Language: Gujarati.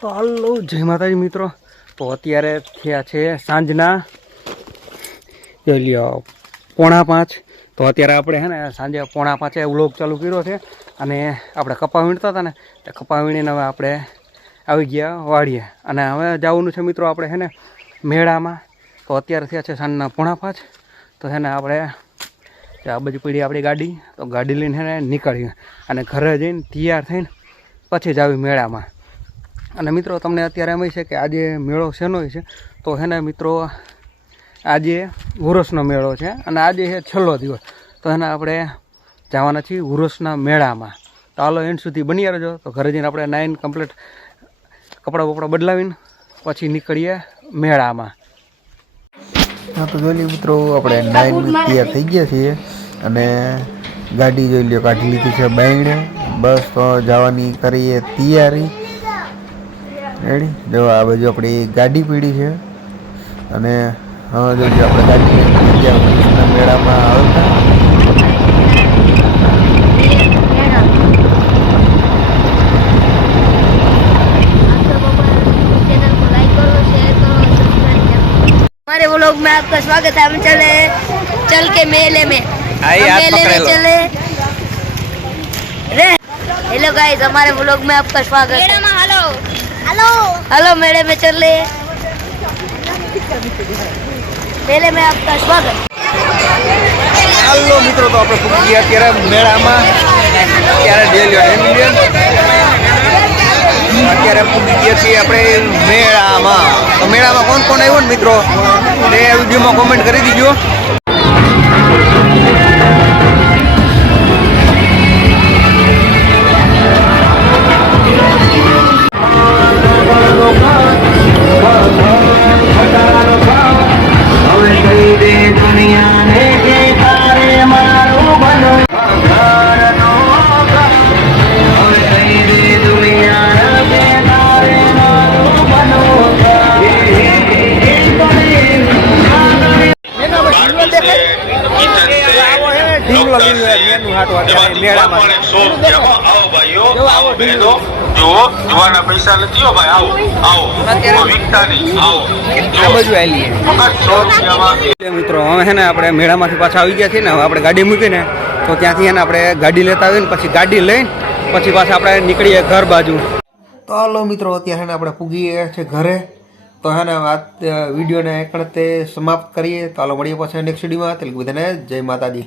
તો હાલો, જય માતાજી મિત્રો. તો અત્યારે થયા છે સાંજના લ્યો, પોણા પાંચ. તો અત્યારે આપણે હે ને સાંજે પોણા પાંચે વ્લોગ ચાલુ કર્યો છે અને આપણે કપા વીણતા હતા ને, તો કપા વીણીને હવે આપણે આવી ગયા વાડીએ. અને હવે જવાનું છે મિત્રો આપણે હે ને મેળામાં. તો અત્યારે થયા છે સાંજના પોણા પાંચ. તો હે ને આપણે આ બાજુ પડી આપણી ગાડી. તો ગાડી લઈને હે ને નીકળીએ. અને ઘરે જઈને તૈયાર થઈને પછી જ આવી મેળામાં. અને મિત્રો તમને અત્યારે એમ છે કે આજે મેળો શેનો છે તો હે મિત્રો આજે ઉરસનો મેળો છે અને આજે છે છેલ્લો દિવસ. તો એને આપણે જવાના છીએ ઉરસના મેળામાં. તો હાલો એન્ડ સુધી બની રહેજો. તો ઘરે જઈને આપણે નાઈન કમ્પ્લીટ કપડાં બપડા બદલાવીને પછી નીકળીએ મેળામાં. હા તો જોઈ મિત્રો આપણે નાઇન તૈયાર થઈ ગયા છીએ અને ગાડી જોઈ લો કાઢી લીધી છે બાયણે બસ તો જવાની કરીએ તૈયારી. રેડી જો આ બાજુ આપણી ગાડી પીડી છે અને હવે જોઈ લ્યો આપણે ગાડી લઈને થઈ ગયા કૃષ્ણ મેળામાં આવતા चैनल को लाइक करो शेयर करो सब्सक्राइब करो हमारे व्लॉग में आपका स्वागत है हम चले चल के मेले में आइए, हम हाथ मेले पकड़े में लो। चले रे हेलो गाइस हमारे व्लॉग में आपका स्वागत है हेलो हेलो हेलो मेले में चले मेले में आपका स्वागत હાલો મિત્રો તો આપણે પૂકી ગયા અત્યારે મેળામાં અત્યારે જોઈ લ્યો ઇન્ડિયન અત્યારે પૂકી ગયા છીએ આપણે મેળામાં તો મેળામાં કોણ કોણ આવ્યું ને મિત્રો તે વિડીયોમાં કોમેન્ટ કરી દીજો મિત્રો, હવે છે ને આપણે મેળામાંથી પાછા આવી ગયા છીએ ને, હવે આપણે ગાડી મૂકીને, તો ત્યાંથી એને આપણે ગાડી લેતા આવીએ ને, પછી ગાડી લઈને, પછી પાછા આપણે નીકળીએ ઘર બાજુ. તો હાલો મિત્રો, અત્યારે આપણે પૂગીએ ગયા છે ઘરે. તો હે ને વાત વિડીયોને એકણ તે સમાપ્ત કરીએ. તો હાલો મળીએ પાછા નેક્સ્ટ વિડીયોમાં તેલ બધાને જય માતાજી.